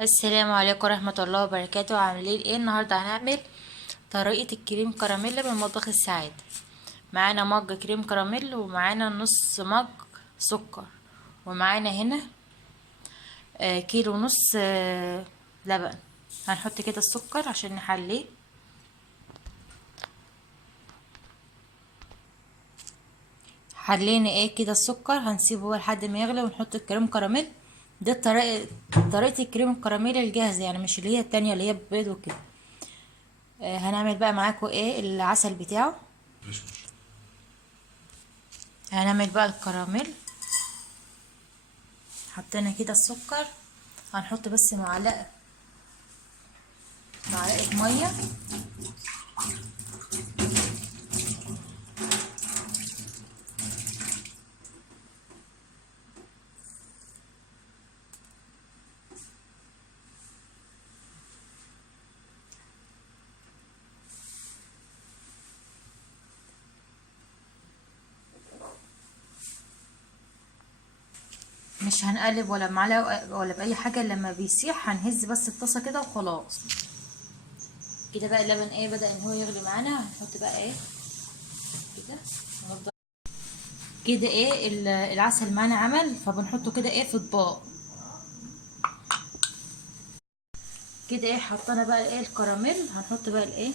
السلام عليكم ورحمة الله وبركاته. عاملين ايه النهاردة؟ هنعمل طريقة الكريم كراميل من مطبخ السعادة. معانا مج كريم كراميل، ومعانا نص مج سكر، ومعانا هنا كيلو ونص لبن. هنحط كده السكر عشان نحليه. حلينا ايه كده السكر، هنسيبه لحد ما يغلي ونحط الكريم كراميل. دي طريقة الكريم الكراميل الجاهزة، يعني مش اللي هي التانية اللي هي بيض وكده. هنعمل بقى معاكم ايه العسل بتاعه. هنعمل بقى الكراميل. حطينا كده السكر، هنحط بس معلقة مية. مش هنقلب ولا بمعلقة ولا بأي حاجة، لما بيسيح هنهز بس الطاسة كده وخلاص. كده بقى اللبن ايه بدأ ان هو يغلي معانا. هنحط بقى ايه كده، ونفضل كده ايه العسل معانا عمل، فبنحطه كده ايه في اطباق كده. ايه حطينا بقى ايه الكراميل، هنحط بقى الايه